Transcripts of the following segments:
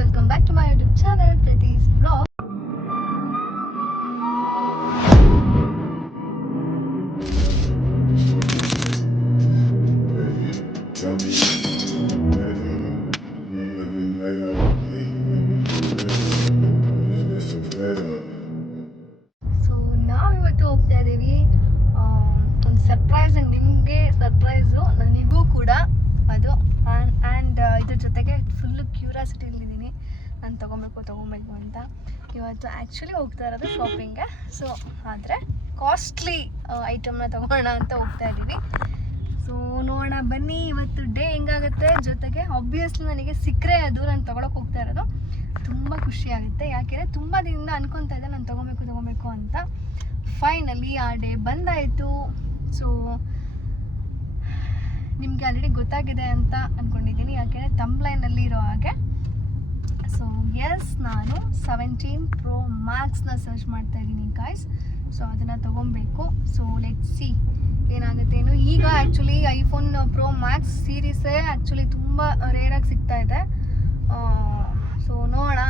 welcome back to my YouTube channel, Prati's Vlog. So ನಾವಿವತ್ತು ಹೋಗ್ತಾ ಇದ್ದೀವಿ ಒಂದು ಸರ್ಪ್ರೈಸ್, ನಿಮಗೆ ಸರ್ಪ್ರೈಸು, ನನಗೂ ಕೂಡ ಅದು. ಆ್ಯಂಡ್ ಇದ್ರ ಜೊತೆಗೆ ಫುಲ್ಲು ಕ್ಯೂರಿಯಾಸಿಟಿಲಿದ್ದೀನಿ, ನಾನು ತೊಗೊಬೇಕು ಅಂತ. ಇವತ್ತು ಆ್ಯಕ್ಚುಲಿ ಹೋಗ್ತಾ ಇರೋದು ಶಾಪಿಂಗ್ಗೆ. ಸೊ ಆದರೆ ಕಾಸ್ಟ್ಲಿ ಐಟಮ್ನ ತೊಗೊಳ್ಳೋಣ ಅಂತ ಹೋಗ್ತಾ ಇದ್ದೀವಿ. ಸೊ ನೋಡೋಣ ಬನ್ನಿ ಇವತ್ತು ಡೇ ಹೆಂಗಾಗುತ್ತೆ. ಜೊತೆಗೆ ಆಬ್ವಿಯಸ್ಲಿ ನನಗೆ ಸಿಕ್ಕರೆ ಅದು ನಾನು ತೊಗೊಳಕ್ಕೆ ಹೋಗ್ತಾ ಇರೋದು ತುಂಬ ಖುಷಿ ಆಗುತ್ತೆ. ಯಾಕೆಂದರೆ ತುಂಬ ದಿನದಿಂದ ಅನ್ಕೊತಾ ಇದ್ದೆ ನಾನು ತೊಗೊಬೇಕು ಅಂತ. ಫೈನಲಿ ಆ ಡೇ ಬಂದಾಯಿತು. ಸೊ ನಿಮಗೆ ಆಲ್ರೆಡಿ ಗೊತ್ತಾಗಿದೆ ಅಂತ ಅಂದ್ಕೊಂಡಿದ್ದೀನಿ, ಯಾಕೆಂದರೆ ತಂಬ್ಲೈನಲ್ಲಿ ಇರೋ ಹಾಗೆ. ಸೊ ಎಸ್, ನಾನು 17 Pro Maxನ ಸರ್ಚ್ ಮಾಡ್ತಾ ಇದ್ದೀನಿ ಗಾಯ್ಸ್. ಸೊ ಅದನ್ನು ತೊಗೊಬೇಕು. ಸೊ ಲೆಟ್ಸ್ ಸಿ ಏನಾಗುತ್ತೆ ಏನು. ಈಗ ಆ್ಯಕ್ಚುಲಿ ಐಫೋನ್ Pro Max ಸೀರೀಸೇ ಆ್ಯಕ್ಚುಲಿ ತುಂಬ ರೇರಾಗಿ ಸಿಗ್ತಾ ಇದೆ. ಸೊ ನೋಡೋಣ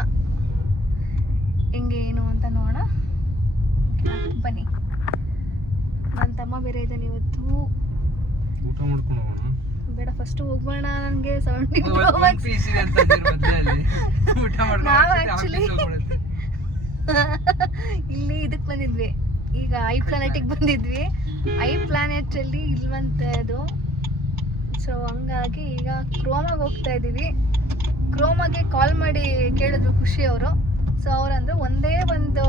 ಹೆಂಗೆ ಏನು ಅಂತ ನೋಡೋಣ. ಬನ್ನಿ. ನನ್ನ ತಮ್ಮ ಬೇರೆ ಇದ್ದಾನೆ ಇವತ್ತು. ಊಟ ಮಾಡ್ಕೊಂಡು ಹೋಗೋಣ. ಬೇಡ, ಫಸ್ಟ್ ಹೋಗೋಣ. ನನಗೆ 17 Pro Max ನಾವು ಆ್ಯಕ್ಚುಲಿ ಇಲ್ಲಿ ಇದಕ್ಕೆ ಬಂದಿದ್ವಿ, ಈಗ ಐ ಪ್ಲಾನೆಟಿಗೆ ಬಂದಿದ್ವಿ. ಐ ಪ್ಲಾನೆಟಲ್ಲಿ ಇಲ್ವಂತೆ ಅದು. ಸೊ ಹಂಗಾಗಿ ಈಗ ಕ್ರೋಮಾಗೆ ಹೋಗ್ತಾ ಇದ್ದೀವಿ. ಕ್ರೋಮಾಗೆ ಕಾಲ್ ಮಾಡಿ ಕೇಳಿದ್ರು ಖುಷಿ ಅವರು. ಸೊ ಅವರಂದ್ರು ಒಂದೇ ಒಂದು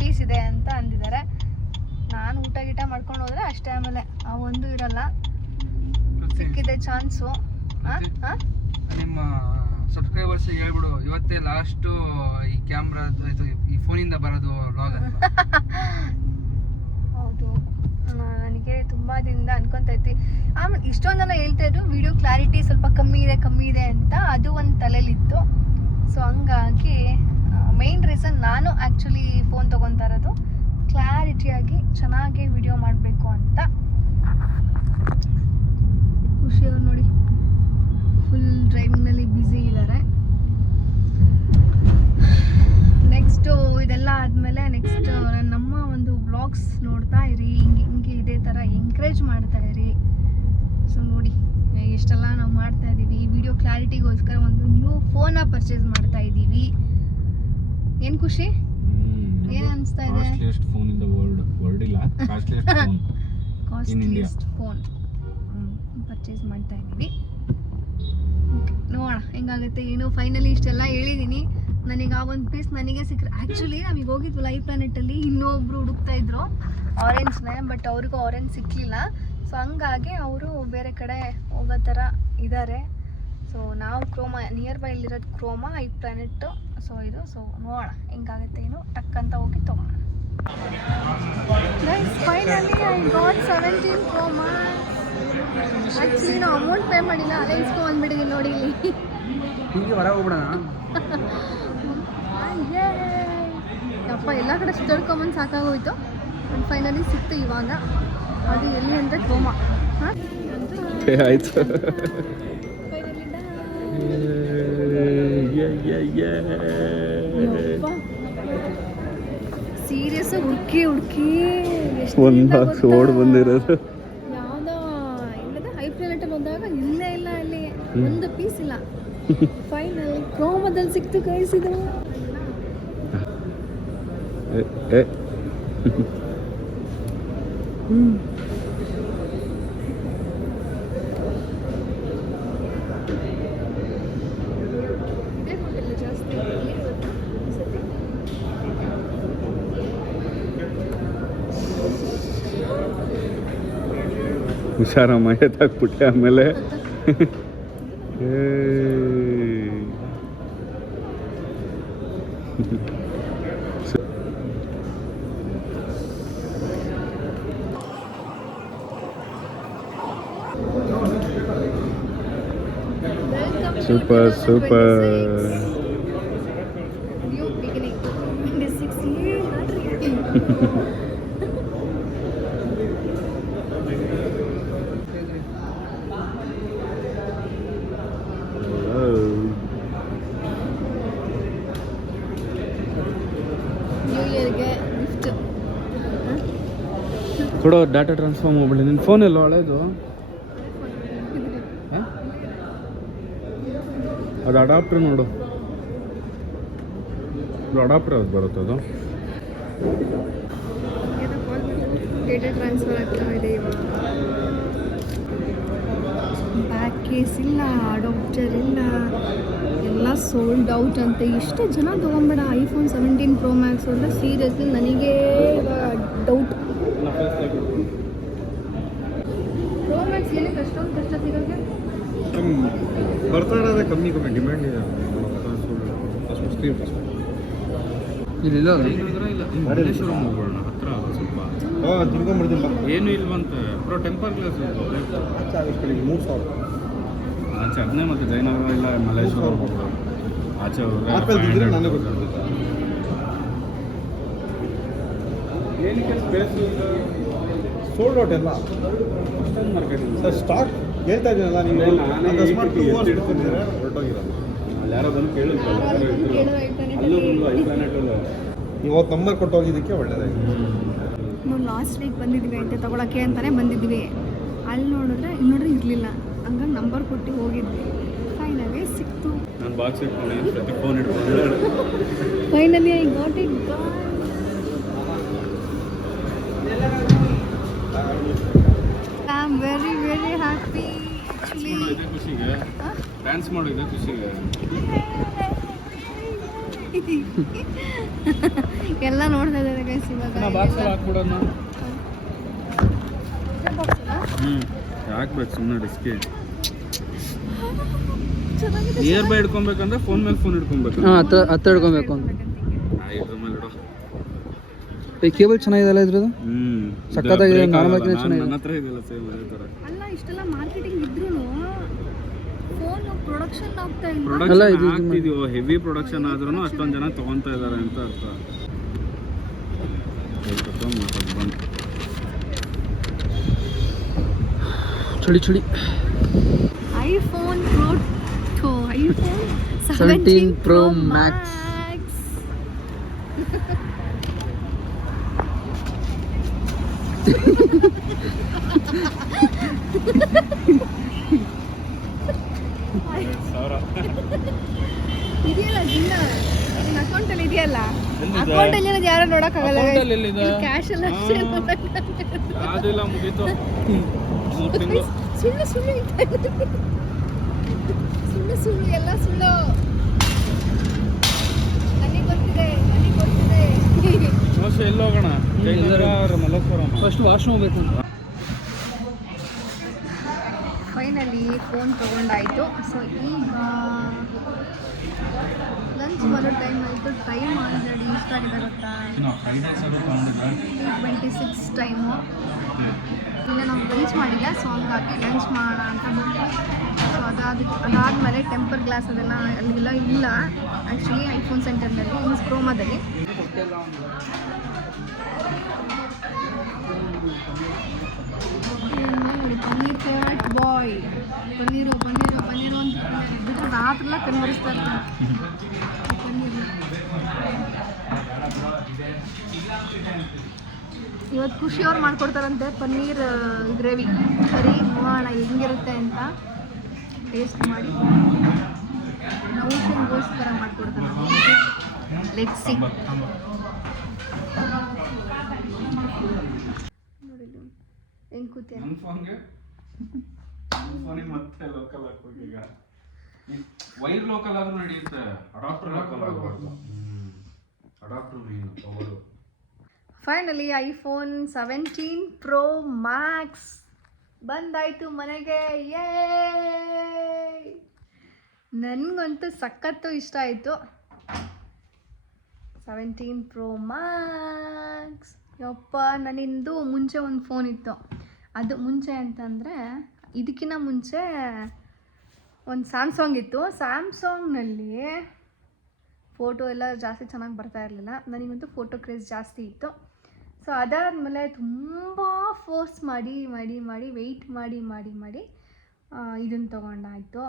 ಪೀಸ್ ಇದೆ ಅಂತ ಅಂದಿದ್ದಾರೆ. ನಾನು ಊಟ ಗೀಟ ಮಾಡ್ಕೊಂಡು ಹೋದರೆ ಅಷ್ಟೇ, ಆಮೇಲೆ ಆ ಒಂದು ಇರಲ್ಲ. ಸಿಕ್ಕಿದೆ ಚಾನ್ಸು. ನಿಮ್ಮ ಸಬ್ಸ್ಕ್ರೈಬರ್ಸ್ ಹೇಳ್ಬಿಡು, ಇವತ್ತೇ ಲಾಸ್ಟು ಈ ಕ್ಯಾಮ್ರಾ ಈ ಫೋನಿಂದ ಬರೋದು ವ್ಲಾಗ್ ಅಂತ. ಹೌದು, ನನಗೆ ತುಂಬ ದಿನದಿಂದ ಅನ್ಕೊತಾ ಇದ್ದೆ. ಆಮೇಲೆ ಇಷ್ಟೊಂದು ಜನ ಹೇಳ್ತಾ ಇದ್ರು ವಿಡಿಯೋ ಕ್ಲಾರಿಟಿ ಸ್ವಲ್ಪ ಕಮ್ಮಿ ಇದೆ ಅಂತ. ಅದು ಒಂದು ತಲೆಯಲ್ಲಿತ್ತು. ಸೊ ಹಂಗಾಗಿ ಮೇಯ್ನ್ ರೀಸನ್ ನಾನು ಆ್ಯಕ್ಚುಲಿ ಫೋನ್ ತೊಗೊತಾ ಇರೋದು ಕ್ಲಾರಿಟಿಯಾಗಿ ಚೆನ್ನಾಗಿ ವಿಡಿಯೋ ಮಾಡಬೇಕು ಅಂತ. ಖುಷಿಯವ್ರು ನೋಡಿ ಫುಲ್ ಡ್ರೈವಿಂಗ್ನಲ್ಲಿ ಬ್ಯುಸಿ ಇದ್ದಾರೆ. ನೆಕ್ಸ್ಟು ಇದೆಲ್ಲ ಆದಮೇಲೆ ನೆಕ್ಸ್ಟ್ ನಮ್ಮ ಒಂದು ವ್ಲಾಗ್ಸ್ ನೋಡ್ತಾ ಇರಿ. ಹಿಂಗೆ ಇದೇ ಥರ ಎಂಕರೇಜ್ ಮಾಡ್ತಾ ಇರಿ. ಸೊ ನೋಡಿ ಎಷ್ಟೆಲ್ಲ ನಾವು ಮಾಡ್ತಾ ಇದ್ದೀವಿ. ವಿಡಿಯೋ ಕ್ಲಾರಿಟಿಗೋಸ್ಕರ ಒಂದು ನ್ಯೂ ಫೋನ್ನ ಪರ್ಚೇಸ್ ಮಾಡ್ತಾ ಇದ್ದೀವಿ. ಏನು ಖುಷಿ, ಏನು ಅನಿಸ್ತಾ ಇದೆ? Costliest phone in the world ಇಲ್ಲ, ಕಾಸ್ಟ್ಲಿಯೆಸ್ಟ್ ಫೋನ್ ಪರ್ಚೇಸ್ ಮಾಡ್ತಾ ಇದ್ದೀವಿ. ನೋಡೋಣ ಹೆಂಗಾಗುತ್ತೆ ಏನು. ಫೈನಲಿ ಇಷ್ಟೆಲ್ಲ ಹೇಳಿದ್ದೀನಿ. ನನಗೆ ಆ ಒಂದು ಪೀಸ್ ನನಗೆ ಸಿಕ್ಕರೆ, ಆ್ಯಕ್ಚುಲಿ ನಮಗೆ ಹೋಗಿದ್ವಲ್ಲ ಐ ಪ್ಲಾನೆಟಲ್ಲಿ, ಇನ್ನೊಬ್ರು ಹುಡುಕ್ತಾ ಇದ್ರು ಆರೆಂಜ್ನೇ, ಬಟ್ ಅವ್ರಿಗೂ ಆರೆಂಜ್ ಸಿಕ್ಕಲಿಲ್ಲ. ಸೊ ಹಂಗಾಗಿ ಅವರು ಬೇರೆ ಕಡೆ ಹೋಗೋ ಥರ ಇದ್ದಾರೆ. ಸೊ ನಾವು ಕ್ರೋಮಾ ನಿಯರ್ ಬೈ ಇಲ್ಲಿರೋದು ಕ್ರೋಮಾ, ಐ ಪ್ಲಾನೆಟ್ಟು. ಸೊ ಇದು. ಸೊ ನೋಡೋಣ ಹೆಂಗಾಗುತ್ತೆ ಏನು. ಟಕ್ ಅಂತ ಹೋಗಿ ತೊಗೊಳ್ಳೋಣ. Finally I got 17 Pro Max. Actually ನಾವು ಅಮೌಂಟ್ ಪೇ ಮಾಡಿಲ್ಲ, ಅದೇ ಇಸ್ಕೊಂಡ್ಬಂದ್ಬಿಟ್ಟಿದ್ದೀನಿ ನೋಡಿ ಇಲ್ಲಿ. ಹೀಗೆ ಹೊರ ಹೋಗ್ಬಿಡೋಣ. ಅಪ್ಪ ಎಲ್ಲ ಕಡೆ ಸುತ್ತಾಡ್ಕೊಂಬಂದು ಸಾಕಾಗೋಯ್ತು. ಫೈನಲಿ ಸಿಕ್ತು ಇವಾಗ. ಅದು ಎಲ್ಲಿ ಅಂದರೆ ಕ್ರೋಮಾ. ಆಯ್ತು. ಸೀರಿಯಸ್ ಹುಡುಕಿ ಒಂದು ಬಾಕ್ಸ್ ಓಡ್ ಬಂದಿರೋದು. ಯಾವುದೋ ಇಲ್ಲದ ಐ ಪ್ಲಾನೆಟಲ್ಲಿ ಹೋದಾಗ ಇಲ್ಲ ಅಲ್ಲಿ ಒಂದು ಪೀಸ್ ಇಲ್ಲ. ಫೈನಲ್ ಕ್ರೋಮದಲ್ಲಿ ಸಿಕ್ತು ಗೈಸ್ ಇದು. ಹುಷಾರಮ್ಮ ಎತ್ತಾಕ್ಬಿಟ್ಟೆ ಆಮೇಲೆ. Super new beginning 26 years. ಕೊಡೋ ಡಾಟಾ ಟ್ರಾನ್ಸ್ಫರ್ ಮಾಡ್ಬಿಡಿ. ನಿನ್ನ ಫೋನ್ ಎಲ್ಲ ಹಳೇದು ಅದು ಅಡಾಪ್ಟರ್ ನೋಡು, ಇದು ಅಡಾಪ್ಟರ್ ಅದು ಬರುತ್ತೆ ಅದು. ಡೇಟಾ ಟ್ರಾನ್ಸ್ಫರ್ ಆಗ್ತಾ ಇದೆ ಇವಾಗ. ಬ್ಯಾಕ್ ಕೇಸ್ ಇಲ್ಲ, ಅಡಾಪ್ಟರ್ ಇಲ್ಲ, ಎಲ್ಲ ಸೋಲ್ಡ್ ಔಟ್ ಅಂತ. ಇಷ್ಟು ಜನ ತೊಗೊಂಬೇಡ ಐಫೋನ್ 17 Pro Max ಅಂದರೆ ಸೀರಿಯಸ್ಲಿ ನನಗೆ ಇವಾಗ ಡೌಟ್. Pro Max ಏನಕ್ಕೆ ಅಷ್ಟೊಂದು ಕಷ್ಟ ಸಿಗೋಕ್ಕೆ? ಬರ್ತಾ ಇರೋದೇ ಕಮ್ಮಿ ಡಿಮ್ಯಾಂಡ್ ಇದೆ. ಅಷ್ಟು ಇಲ್ಲ ಮಲ್ಲೇಶ್ವರಂ ಹೋಗೋಣ, ಹತ್ರ ಸ್ವಲ್ಪ ಏನು ಇಲ್ವಂತೆ. ಬ್ರೋ ಟೆಂಪರ್ ಗ್ಲಾಸ್ ಆಚೆ 3000 ಆಚೆ ಅದನ್ನೇ. ಮತ್ತೆ ಜಯನಗರ ಇಲ್ಲ ಮಲ್ಲೇಶ್ವರ ಹೋಗ್ಬೋದು ಆಚೆ ಹೋದ್ರೆ ನಾನೇ ಗೊತ್ತಿರುತ್ತೆ. ಏನಕ್ಕೆ ಸ್ಪೇಸ್ ಸೋಲ್ಡ್ ಔಟ್ ಎಲ್ಲ ಅಷ್ಟೊಂದು ಮಾರ್ಕೆಟಿಂಗ್ ಸರ್. ಸ್ಟಾಕ್ ಹೇಳ್ತಾ ಇದ್ದೀನಲ್ಲ ನೀವು, ಇಡ್ತಿದ್ದೀರಾ ಹೊರಟೋಗಿರೋದು. ಅಲ್ಲಿ ಯಾರೋ ಬಂದು ಕೇಳಿದ್ರು, ಇವತ್ತು ನಂಬರ್ ಕೊಟ್ಟು ಹೋಗಿದ್ದಕ್ಕೆ ಒಳ್ಳೇದಾಯ್ತು. ನಾವು ಲಾಸ್ಟ್ ವೀಕ್ ಬಂದಿದ್ವಿ ಅಂತ ತಗೊಳಕ್ಕೆ ಅಂತಲೇ ಬಂದಿದ್ವಿ. ಅಲ್ಲಿ ನೋಡಿದ್ರೆ ಇನ್ನೋಡ್ರೆ ಇರಲಿಲ್ಲ, ಹಂಗಾಗಿ ನಂಬರ್ ಕೊಟ್ಟು ಹೋಗಿದ್ವಿ. ಫೈನಲಿ ಸಿಕ್ತು. ನಾನು ಬಾಕ್ಸ್ ಇಟ್ಕೊಂಡು ಪ್ರತಿ ಫೋನ್ ಇಟ್ಕೊಂಡು finally I got it. I am very very happy. ಖುಷಿಗೆ ಡ್ಯಾನ್ಸ್ ಮಾಡೋದು ಖುಷಿಗೆ. ಎಲ್ಲ ನೋಡ್ತಾ ಇದ್ದಾರೆ ಗೈಸ್ ಇವಾಗ. ಬಾಕ್ಸ್ ಹಾಕ್ಬಿಡೋಣ. ಹಾಕ್ಬೇಕು ಸುಮ್ಮನೆ ರಿಸ್ಕಿ. ನಿಯರ್ ಬೈ ಹಿಡ್ಕೊಬೇಕಂದ್ರೆ ಫೋನ್ ಮೇಲೆ ಫೋನ್ ಹಿಡ್ಕೊಬೇಕು. ಹತ್ತ ಹಿಡ್ಕೊಬೇಕು ಅಂತ. ಕೇಬಲ್ ಚೆನ್ನಾಗಿದೆಲ್ಲ ಇದ್ರದ್ದು. ಸಕ್ಕತ್ತಾಗಿದೆ. ನಾರ್ಮಲ್ ಚೆನ್ನಾಗಿದೆ. ನನ್ನ ಹತ್ರ ಇದೆಲ್ಲ ಸೇಮ್ ಅದೇ ಥರ. ಅಲ್ಲ ಇಷ್ಟೆಲ್ಲ ಮಾರ್ಕೆಟಿಂಗ್ ಇದ್ರೂ ಫೋನ್ ಪ್ರೊಡಕ್ಷನ್ ಆಗ್ತಾ ಇಲ್ಲ. ಪ್ರೊಡಕ್ಷನ್ ಆಗ್ತಿದೀವೋ, ಹೆವಿ ಪ್ರೊಡಕ್ಷನ್ ಆದ್ರೂ ಅಷ್ಟೊಂದು ಜನ ತಗೊಂತಾ ಇದ್ದಾರೆ ಅಂತ ಅರ್ಥ. ಚಳಿ ಐಫೋನ್ ಐಫೋನ್ 17 Pro Max. ಇದೆಯಲ್ಲ ಜಿನ್ನ ನಿನ್ನ ಅಕೌಂಟಲ್ಲಿ ಇದೆಯಲ್ಲ, ಅಕೌಂಟಲ್ಲಿ ಇರೋದು ಯಾರು ನೋಡೋಕ್ಕಾಗಲ್ಲ. ಕ್ಯಾಶ್ ಎಲ್ಲ ಅಷ್ಟೇ ಅದೆಲ್ಲ ಮುಗೀತು. ಸುಳ್ಳು ಸುಳ್ಳು ಎಲ್ಲ ಸುಳ್ಳು. ನನಗೆ ಗೊತ್ತಿದೆ. ಎಲ್ಲಿ ಹೋಗೋಣ? ಮಲ್ಲೇಶ್ವರಂ. ಫಸ್ಟ್ ವಾಶ್ರೂಮ್ ಹೋಗ್ಬೇಕು. ಫೈನಲಿ ಫೋನ್ ತೊಗೊಂಡಾಯಿತು. ಸೊ ಈಗ ಲಂಚ್ ಬರೋ ಟೈಮ್ ಆಯಿತು. ಟೈಮ್ ಆಲ್ರೆಡಿ ಎಷ್ಟಾಗಿದೆ ಗೊತ್ತಾ? 26 ಟೈಮು. ಇನ್ನು ನಾವು ಲಂಚ್ ಮಾಡಿಲ್ಲ, ಸೊ ಹಂಗಾಗಿ ಲಂಚ್ ಮಾಡೋಣ ಅಂತ ಬಂದ್ವಿ. ಸೊ ಅದಾದಮೇಲೆ ಟೆಂಪರ್ ಗ್ಲಾಸ್ ಅದೆಲ್ಲ ಅಲ್ಲೆಲ್ಲ ಇಲ್ಲ ಆ್ಯಕ್ಚುಲಿ ಐಫೋನ್ ಸೆಂಟರ್ನಲ್ಲಿ, ಮೀನ್ಸ್ ಕ್ರೋಮಾದಲ್ಲಿ. ನೋಡಿ ಪನ್ನೀರ್ ಫೇವ್ರೆಟ್ ಬಾಯ್. ಪನ್ನೀರು ಅಂತ ಬಿಟ್ಟರೆ ರಾತ್ರೆಲ್ಲ ಕನ್ವರಿಸ್ತಾ ಇರ್ತಾರೆ ಪನ್ನೀರು. ಇವತ್ತು ಖುಷಿಯವ್ರು ಮಾಡ್ಕೊಡ್ತಾರಂತೆ ಪನ್ನೀರ್ ಗ್ರೇವಿ. ಸರಿ ನೋಡೋಣ ಹೆಂಗಿರುತ್ತೆ ಅಂತ ಟೇಸ್ಟ್ ಮಾಡಿ. ನೌಷನ್ಗೋಸ್ಕರ ಮಾಡ್ಕೊಡ್ತಾರೆ. Let's see. ನೋಡಿ ಹೆಂಗೆ ಕೂತೇನೆ. ನನ್ನ ಫೋನಿಗೆ ಮತ್ತೆ ಲೋಕಲ್ ಹಾಕ್ಬೇಕು. ಈಗ ವೈರ್ ಲೋಕಲ್ ಆದ್ರೂ ನಡೆಯುತ್ತೆ, ಅಡಾಪ್ಟರ್ ಲೋಕಲ್ ಆಗಬಾರ್ದು. ಅಡಾಪ್ಟರ್ ಮೇನ್ ತಗೊಳ್ಳೋದು. ಫೈನಲಿ ಐಫೋನ್ 17 Pro Max ಬಂದಾಯಿತು ಮನೆಗೆ. ನನಗಂತೂ ಸಖತ್ತು ಇಷ್ಟ ಆಯಿತು 17 Pro Max. ಯಪ್ಪ, ನನ್ನಿಂದು ಮುಂಚೆ ಒಂದು ಫೋನ್ ಇತ್ತು. ಅದು ಮುಂಚೆ ಅಂತಂದರೆ ಇದಕ್ಕಿಂತ ಮುಂಚೆ ಒಂದು ಸ್ಯಾಮ್ಸಂಗ್ ಇತ್ತು. ಸ್ಯಾಮ್ಸಂಗ್ನಲ್ಲಿ ಫೋಟೋ ಎಲ್ಲ ಜಾಸ್ತಿ ಚೆನ್ನಾಗಿ ಬರ್ತಾ ಇರಲಿಲ್ಲ. ನನಗಂತೂ ಫೋಟೋ ಕ್ರೇಜ್ ಜಾಸ್ತಿ ಇತ್ತು. ಸೊ ಅದಾದಮೇಲೆ ತುಂಬ ಫೋರ್ಸ್ ಮಾಡಿ ವೆಯ್ಟ್ ಮಾಡಿ ಇದನ್ನು ತೊಗೊಂಡಾಯಿತು.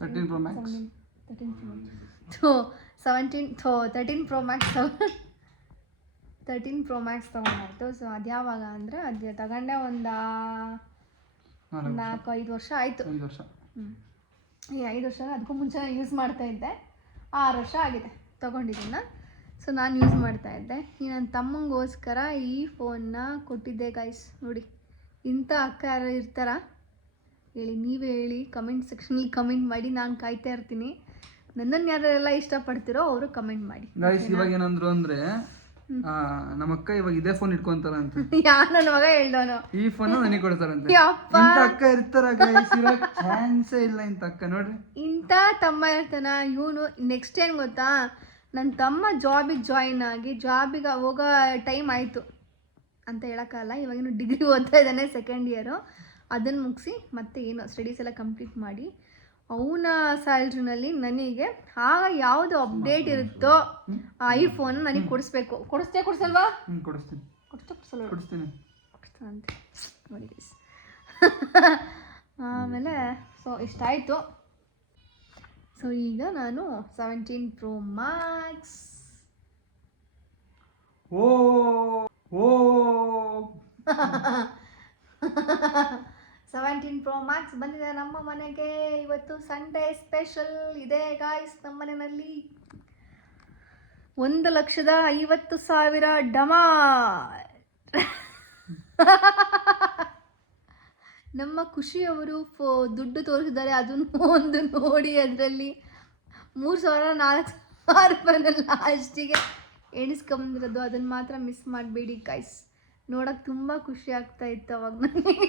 13 Pro Max. 13 Pro Max 13 Pro Max ತೊಗೊಂಡಾಯ್ತು. ಸೊ ಅದು ಯಾವಾಗ ಅಂದರೆ ಅದು ತಗೊಂಡೆ ಒಂದು 4-5 ವರ್ಷ ಆಯಿತು. 5 ವರ್ಷ. ಈ 5 ವರ್ಷ ಅದಕ್ಕೂ ಮುಂಚೆ ನಾನು ಯೂಸ್ ಮಾಡ್ತಾಯಿದ್ದೆ. 6 ವರ್ಷ ಆಗಿದೆ ತೊಗೊಂಡಿದ್ದನ್ನು. ಸೊ ನಾನು ಯೂಸ್ ಮಾಡ್ತಾಯಿದ್ದೆ. ಈ ನನ್ನ ತಮ್ಮಂಗೋಸ್ಕರ ಈ ಫೋನ್ನ ಕೊಟ್ಟಿದ್ದೆ ಗೈಸ್. ನೋಡಿ, ಇಂಥ ಅಕ್ಕ ಯಾರು ಇರ್ತಾರಾ ಹೇಳಿ? ನೀವೇ ಹೇಳಿ, ಕಮೆಂಟ್ ಸೆಕ್ಷನಲ್ಲಿ ಕಮೆಂಟ್ ಮಾಡಿ. ನಾನು ಕಾಯ್ತಾ ಇರ್ತೀನಿ. ನನ್ನನ್ನು ಯಾರೆಲ್ಲ ಇಷ್ಟಪಡ್ತಿರೋ ಅವರು ಕಮೆಂಟ್ ಮಾಡಿ. ಗೈಸ್ ಇವಾಗ ಏನಂದ್ರು ಅಂದರೆ ನಮ್ಮ ಅಕ್ಕ ಇವಾಗ ಇದೇ ಫೋನ್ ಇಟ್ಕೊಂತಾರಂತೆ. ನನ್ನ ಮಗ ಹೇಳ್ದವನು ಈ ಫೋನ್ ನನಗೆ ಕೊಡ್ತಾರಂತೆ. ಯಪ್ಪ, ಇಂಥ ಅಕ್ಕ ಇರ್ತಾರ ಗೈಸ್, ಇರೋಕ್ಕೆ ಚಾನ್ಸೇ ಇಲ್ಲ ಇಂಥ ಅಕ್ಕ. ನೋಡ್ರಿ, ಇಂಥ ತಮ್ಮ ಇರ್ತಾನ ಇವನು. ನೆಕ್ಸ್ಟ್ ಏನು ಗೊತ್ತಾ, ನನ್ನ ತಮ್ಮ ಜಾಬಿಗೆ ಜಾಯಿನ್ ಆಗಿ ಜಾಬಿಗೆ ಹೋಗೋ ಟೈಮ್ ಆಯಿತು ಅಂತ ಹೇಳೋಕ್ಕಲ್ಲ. ಇವಾಗಿನ್ನು ಡಿಗ್ರಿ ಓದ್ತಾ ಇದ್ದಾನೆ, 2nd ಇಯರು. ಅದನ್ನು ಮುಗಿಸಿ ಮತ್ತೆ ಏನು ಸ್ಟಡೀಸ್ ಎಲ್ಲ ಕಂಪ್ಲೀಟ್ ಮಾಡಿ ಅವನ ಸ್ಯಾಲ್ರಿನಲ್ಲಿ ನನಗೆ ಆಗ ಯಾವುದು ಅಪ್ಡೇಟ್ ಇರುತ್ತೋ ಆ ಐಫೋನ್ ನನಗೆ ಕೊಡಿಸ್ಬೇಕು. ಕೊಡಿಸಲ್ವಾ? ಕೊಡಿಸ್ತೀನಿ ಅಂತೆ ನೋಡಿ ಗೈಸ್. ಆಮೇಲೆ ಸೊ ಇಷ್ಟಾಯಿತು. ಸೊ ಈಗ ನಾನು 17 Pro Max ಓ 17 Pro Max ಬಂದಿದೆ ನಮ್ಮ ಮನೆಗೆ. ಇವತ್ತು ಸಂಡೇ ಸ್ಪೆಷಲ್ ಇದೆ ಗಾಯ್ಸ್. ನಮ್ಮ ಮನೆಯಲ್ಲಿ 1,50,000 ಡಮಾರ್. ನಮ್ಮ ಖುಷಿಯವರು ದುಡ್ಡು ತೋರಿಸಿದ್ದಾರೆ. ಅದನ್ನು ಒಂದು ನೋಡಿ ಅದರಲ್ಲಿ 3,000-4,000 ರೂಪಾಯಿನ ಲಾಸ್ಟಿಗೆ ಎಣಿಸ್ಕೊಂಬಂದಿರೋದು. ಅದನ್ನು ಮಾತ್ರ ಮಿಸ್ ಮಾಡಬೇಡಿ ಗೈಸ್. ನೋಡಕ್ಕೆ ತುಂಬ ಖುಷಿ ಆಗ್ತಾ ಇತ್ತು ಅವಾಗ ನನಗೆ.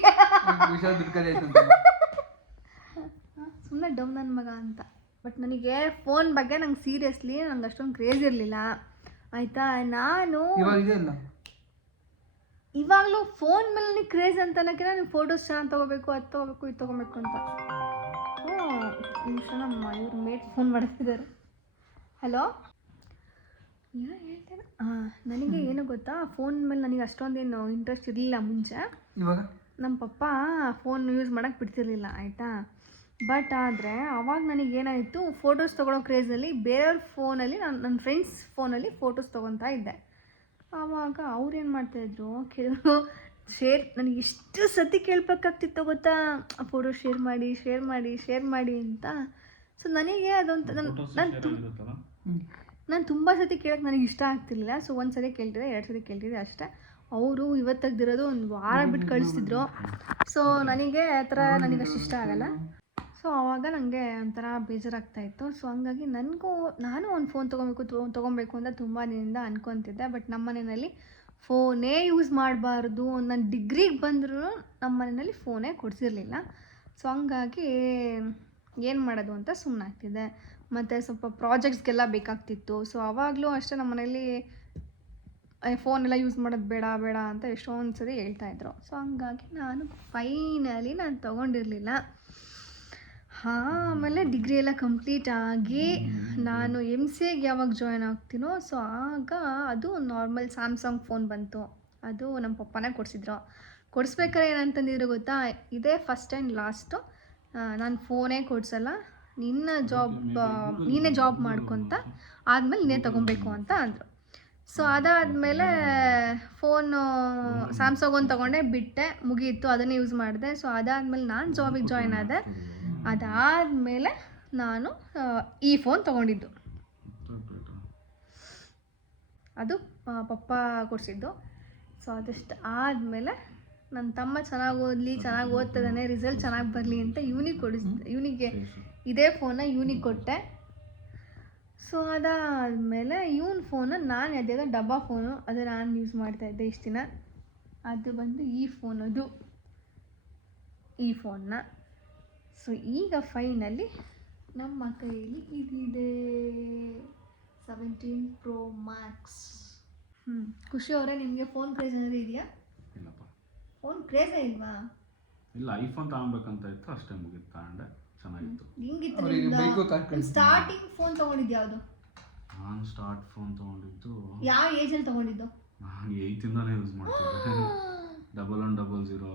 ಸುಮ್ಮನೆ ಡೌನ್ ನನ್ನ ಮಗ ಅಂತ. ಬಟ್ ನನಗೆ ಫೋನ್ ಬಗ್ಗೆ ನಂಗೆ ಸೀರಿಯಸ್ಲಿ ನಂಗೆ ಅಷ್ಟೊಂದು ಕ್ರೇಜ್ ಇರಲಿಲ್ಲ ಆಯಿತಾ. ನಾನು ಇವಾಗಲೂ ಫೋನ್ ಮೇಲೆ ನನಗೆ ಕ್ರೇಜ್ ಅಂತ ಅನ್ನೋಕ್ಕೆ ನಾನು ಫೋಟೋಸ್ ಚೆನ್ನಾಗಿ ತೊಗೋಬೇಕು, ಅದು ತೊಗೋಬೇಕು, ಇದು ತೊಗೋಬೇಕು ಅಂತ. ನಿಮಿಷ, ನಮ್ಮ ಇವ್ರು ಮೇಟ್ ಫೋನ್ ಮಾಡ್ತಿದ್ದಾರೆ. ಹಲೋ, ಏನೋ ಹೇಳ್ತೇನೆ. ನನಗೆ ಏನು ಗೊತ್ತಾ, ಫೋನ್ ಮೇಲೆ ನನಗೆ ಅಷ್ಟೊಂದೇನು ಇಂಟ್ರೆಸ್ಟ್ ಇರಲಿಲ್ಲ ಮುಂಚೆ. ಇವಾಗ ನಮ್ಮ ಪಪ್ಪ ಫೋನ್ ಯೂಸ್ ಮಾಡೋಕ್ಕೆ ಬಿಡ್ತಿರ್ಲಿಲ್ಲ ಆಯಿತಾ. ಬಟ್ ಆದರೆ ಅವಾಗ ನನಗೇನಾಯಿತು, ಫೋಟೋಸ್ ತೊಗೊಳೋ ಕ್ರೇಜಲ್ಲಿ ಬೇರೆಯವ್ರ ಫೋನಲ್ಲಿ ನನ್ನ ಫ್ರೆಂಡ್ಸ್ ಫೋನಲ್ಲಿ ಫೋಟೋಸ್ ತೊಗೊತಾ ಇದ್ದೆ. ಆವಾಗ ಅವ್ರೇನು ಮಾಡ್ತಾಯಿದ್ರು, ಕೆಲವರು ನನಗೆ ಎಷ್ಟು ಸತಿ ಕೇಳಬೇಕಾಗ್ತಿತ್ತು ಗೊತ್ತಾ, ಫೋಟೋ ಶೇರ್ ಮಾಡಿ ಅಂತ. ಸೊ ನನಗೆ ಅದೊಂದು ನಾನು ತುಂಬ ಸತಿ ಕೇಳೋಕ್ಕೆ ನನಗೆ ಇಷ್ಟ ಆಗ್ತಿರ್ಲಿಲ್ಲ. ಸೊ 1 ಸತಿ ಕೇಳ್ತಿದ್ದೆ, 2 ಸತಿ ಕೇಳ್ತಿದ್ದೆ ಅಷ್ಟೇ. ಅವರು ಇವತ್ತು ತೆಗ್ದಿರೋದು 1 ವಾರ ಬಿಟ್ಟು ಕಳಿಸ್ತಿದ್ರು. ಸೊ ನನಗೆ ಆ ಥರ ನನಗಷ್ಟು ಇಷ್ಟ ಆಗಲ್ಲ. ಸೊ ಆವಾಗ ನನಗೆ ಒಂಥರ ಬೇಜಾರಾಗ್ತಾಯಿತ್ತು. ಸೊ ಹಂಗಾಗಿ ನಾನು ಒಂದು ಫೋನ್ ತೊಗೊಬೇಕು ಅಂತ ತುಂಬ ದಿನದಿಂದ ಅನ್ಕೊತಿದ್ದೆ. ಬಟ್ ನಮ್ಮ ಮನೆಯಲ್ಲಿ ಫೋನೇ ಯೂಸ್ ಮಾಡಬಾರ್ದು, ನಾನು ಡಿಗ್ರಿಗೆ ಬಂದರೂ ನಮ್ಮ ಮನೆಯಲ್ಲಿ ಫೋನೇ ಕೊಡಿಸಿರಲಿಲ್ಲ. ಸೊ ಹಂಗಾಗಿ ಏನು ಮಾಡೋದು ಅಂತ ಸುಮ್ಮನಾಗ್ತಿದ್ದೆ. ಮತ್ತು ಸ್ವಲ್ಪ ಪ್ರಾಜೆಕ್ಟ್ಸ್ಗೆಲ್ಲ ಬೇಕಾಗ್ತಿತ್ತು. ಸೊ ಆವಾಗಲೂ ಅಷ್ಟೇ ನಮ್ಮ ಮನೇಲಿ ಫೋನೆಲ್ಲ ಯೂಸ್ ಮಾಡೋದು ಬೇಡ ಅಂತ ಎಷ್ಟೊಂದು ಸರಿ ಹೇಳ್ತಾಯಿದ್ರು. ಸೊ ಹಂಗಾಗಿ ನಾನು ತೊಗೊಂಡಿರಲಿಲ್ಲ. ಆಮೇಲೆ ಡಿಗ್ರಿ ಎಲ್ಲ ಕಂಪ್ಲೀಟ್ ಆಗಿ ನಾನು MCAಗೆ ಯಾವಾಗ ಜಾಯ್ನ್ ಆಗ್ತೀನೋ, ಸೊ ಆಗ ಅದು ನಾರ್ಮಲ್ ಸ್ಯಾಮ್ಸಂಗ್ ಫೋನ್ ಬಂತು. ಅದು ನಮ್ಮ ಪಪ್ಪನೇ ಕೊಡಿಸಿದ್ರು. ಕೊಡಿಸ್ಬೇಕಾದ್ರೆ ಏನಂತಂದಿದ್ರು ಗೊತ್ತಾ, ಇದೇ ಫಸ್ಟ್ ಆ್ಯಂಡ್ ಲಾಸ್ಟು, ನಾನು ಫೋನೇ ಕೊಡಿಸಲ್ಲ, ನೀನೇ ಜಾಬ್ ಮಾಡ್ಕೊತ ಆದಮೇಲೆ ನೀನೇ ತೊಗೊಬೇಕು ಅಂತ ಅಂದರು. ಸೊ ಅದಾದಮೇಲೆ ಫೋನು ಸ್ಯಾಮ್ಸಂಗ್ ಒಂದು ತೊಗೊಂಡೆ, ಬಿಟ್ಟೆ, ಮುಗೀತು, ಅದನ್ನೇ ಯೂಸ್ ಮಾಡಿದೆ. ಸೊ ಅದಾದಮೇಲೆ ನಾನು ಜಾಬಿಗೆ ಜಾಯ್ನ್ ಆದೆ. ಅದಾದಮೇಲೆ ನಾನು ಈ ಫೋನ್ ತೊಗೊಂಡಿದ್ದು. ಅದು ಪಪ್ಪ ಕೊಡಿಸಿದ್ದು. ಸೊ ಅದಷ್ಟು ಆದಮೇಲೆ ನನ್ನ ತಮ್ಮ ಚೆನ್ನಾಗಿ ಓದ್ತಿದ್ದಾನೆ, ರಿಸಲ್ಟ್ ಚೆನ್ನಾಗಿ ಬರಲಿ ಅಂತ ಇವನಿಗೆ ಇದೇ ಫೋನ್ನ ಇವನಿಗೆ ಕೊಟ್ಟೆ. ಸೊ ಅದಾದಮೇಲೆ ಇವನ ಫೋನ ನಾನು ಅದೇನೋ ಡಬ್ಬಾ ಫೋನು, ಅದು ನಾನು ಯೂಸ್ ಮಾಡ್ತಾಯಿದ್ದೆ ಇಷ್ಟು ದಿನ. ಅದು ಬಂದು ಈ ಫೋನ್ನ. ಸೊ ಈಗ ಫೈನಲಿ ನಮ್ಮ ಕೈಯಲ್ಲಿ ಇದಿದೆ 17 Pro Max. ಖುಷಿ ಅವರೇ, ನಿಮಗೆ ಫೋನ್ ಕ್ರೇಜ್ ಏನಾದರೂ ಇದೆಯಾ? ಇಲ್ಲಪ್ಪ, ಫೋನ್ ಕ್ರೇಜೇ ಇಲ್ವಾ? ಇಲ್ಲ, ಐಫೋನ್ ತಗೊಬೇಕಂತ ಇತ್ತು ಅಷ್ಟೇ, ಮುಗಿತು, ತಗೊಂಡೆ, ಚೆನ್ನಾಗಿತ್ತು. ಹಿಂಗಿತ್ತು. ಸ್ಟಾರ್ಟಿಂಗ್ ಫೋನ್ ತೊಗೊಂಡಿದ್ದು ಯಾವುದು? ನಾನು ಫೋನ್ ತೊಗೊಂಡಿದ್ದು ಯಾವ ಏಜಲ್ಲಿ ತೊಗೊಂಡಿದ್ದು? ನಾನು 8 ಇಂದಾನೇ ಯೂಸ್ ಮಾಡ್ತಿದ್ದೆ. 1100,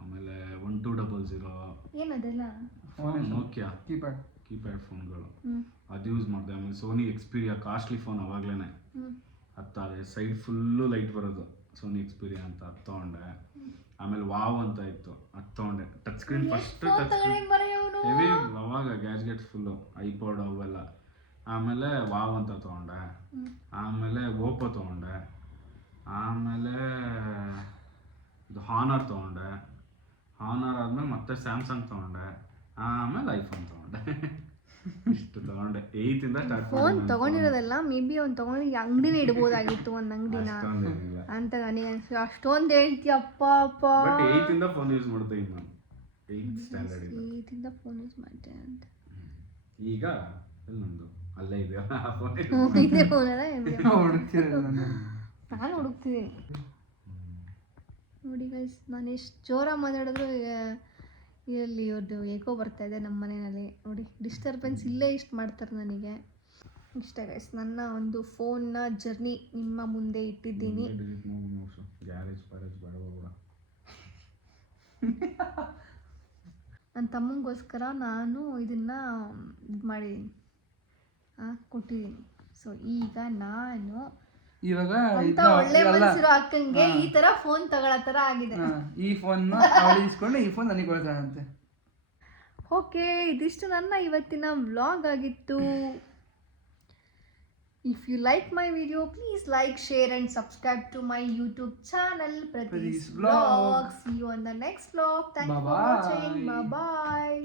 ಆಮೇಲೆ 1200. ಏನದೆಲ್ಲ? ನೋಕಿಯಾ ಕೀಪ್ಯಾಡ್ ಫೋನ್ಗಳು, ಅದು ಯೂಸ್ ಮಾಡಿದೆ. ಆಮೇಲೆ ಸೋನಿ ಎಕ್ಸ್ಪೀರಿಯಾ, ಕಾಸ್ಟ್ಲಿ ಫೋನ್ ಅವಾಗಲೇ, ಅದು ಸೈಡ್ ಫುಲ್ಲು ಲೈಟ್ ಬರೋದು ಸೋನಿ ಎಕ್ಸ್ಪೀರಿಯಾ ಅಂತ ಅದು ತೊಗೊಂಡೆ. ಆಮೇಲೆ ವಾವ್ ಅಂತ ಇತ್ತು ಅದು ತೊಗೊಂಡೆ. Touch screen first touch screen heavy ಅವಾಗ ಗ್ಯಾಜೆಟ್ಸ್ ಫುಲ್ಲು ಐಪಾಡ್ ಅವೆಲ್ಲ. ಆಮೇಲೆ ವಾವ್ ಅಂತ ತೊಗೊಂಡೆ. ಆಮೇಲೆ ಓಪೋ ತೊಗೊಂಡೆ. ಆಮೇಲೆ ಇದು ಹಾನರ್ ತೊಗೊಂಡೆ. ಹಾನರ್ ಆದ್ಮೇಲೆ ಮತ್ತೆ ಸ್ಯಾಮ್ಸಂಗ್ ತೊಗೊಂಡೆ. ಆಮೇಲೆ ಐಫೋನ್ ತೊಗೊಂಡೆ. ಇಷ್ಟು ತೊಗೊಂಡೆ. 8 ಇಂದ ಸ್ಟಾರ್ಟ್ ಫೋನ್ ತಗೊಂಡಿರೋದೆಲ್ಲ ಮೇ ಬಿ ಅವ್ನು ತಗೊಂಡು ಅಂಗಡಿನೇ ಇಡ್ಬೋದಾಗಿತ್ತು, ಒಂದು ಅಂಗಡಿನ ಅಷ್ಟೊಂದೇನಿಲ್ಲ. ಅಂತ ನನಗೆ ಅನ್ಸುತ್ತೆ. ಅಷ್ಟೊಂದು ಹೇಳ್ತೀಯಪ್ಪ ಅಪ್ಪ. ಬಟ್ 8 ಇಂದ ಫೋನ್ ಯೂಸ್ ಮಾಡ್ತಾ ಇದ್ದೀನಿ ನಾನು. 8th ಸ್ಟ್ಯಾಂಡರ್ಡ್ ಇಂದ. 8 ಇಂದ ಫೋನ್ ಯೂಸ್ ಮಾಡ್ತೆ ಅಂತ. ಈಗ ಎಲ್ಲಿ ನಂದು ಅಲ್ಲೇ ಇದೆಯಲ್ಲ ಆ ಫೋನ್. ಇದೇ ಫೋನಲ್ಲ ಹುಡುಕ್ತಿರೋದು ನಾನು. ನಾನು ಹುಡುಕ್ತಿದ್ದೀನಿ ನೋಡಿ ಗೈಸ್. ನಾನು ಎಷ್ಟು ಜೋರಾಗಿ ಮಾತಾಡಿದ್ರು ಇಲ್ಲಿ ಇವ್ರದ್ದು ಏಕೋ ಬರ್ತಾ ಇದೆ ನಮ್ಮ ಮನೆಯಲ್ಲಿ ನೋಡಿ. ಡಿಸ್ಟರ್ಬೆನ್ಸ್ ಇಲ್ಲೇ ಇಷ್ಟು ಮಾಡ್ತಾರೆ ನನಗೆ. ಇಷ್ಟ ಗೈಸ್ ನನ್ನ ಒಂದು ಫೋನ್ನ ಜರ್ನಿ ನಿಮ್ಮ ಮುಂದೆ ಇಟ್ಟಿದ್ದೀನಿ. ಗ್ಯಾರೇಜ್ ಪ್ಯಾರೇಜ್ ಬೇಡ. ನನ್ನ ತಮ್ಮಂಗೋಸ್ಕರ ನಾನು ಇದನ್ನು ಇದು ಮಾಡಿದ್ದೀನಿ, ಕೊಟ್ಟಿದ್ದೀನಿ. ಸೊ ಈಗ ನಾನು ಇವಾಗ ಅಂತ ಒಳ್ಳೆ ಮನಸ್ಸಿರೋ ಅಕ್ಕಂಗೆ ಈ ತರ ಫೋನ್ ತಗೊಳ್ಳೋ ತರ ಆಗಿದೆ. ಈ ಫೋನ್ ಅವಳು ಇಸ್ಕೊಂಡು ಈ ಫೋನ್ ನನಗೆ ಕೊಡ್ತಾಳಂತೆ. ಓಕೆ, ಇದಿಷ್ಟು ನನ್ನ ಇವತ್ತಿನ ವ್ಲಾಗ್ ಆಗಿತ್ತು. If you like my video please like, share and subscribe to my YouTube channel Prathees vlogs. See you on the next vlog. Thank you for watching. Bye bye.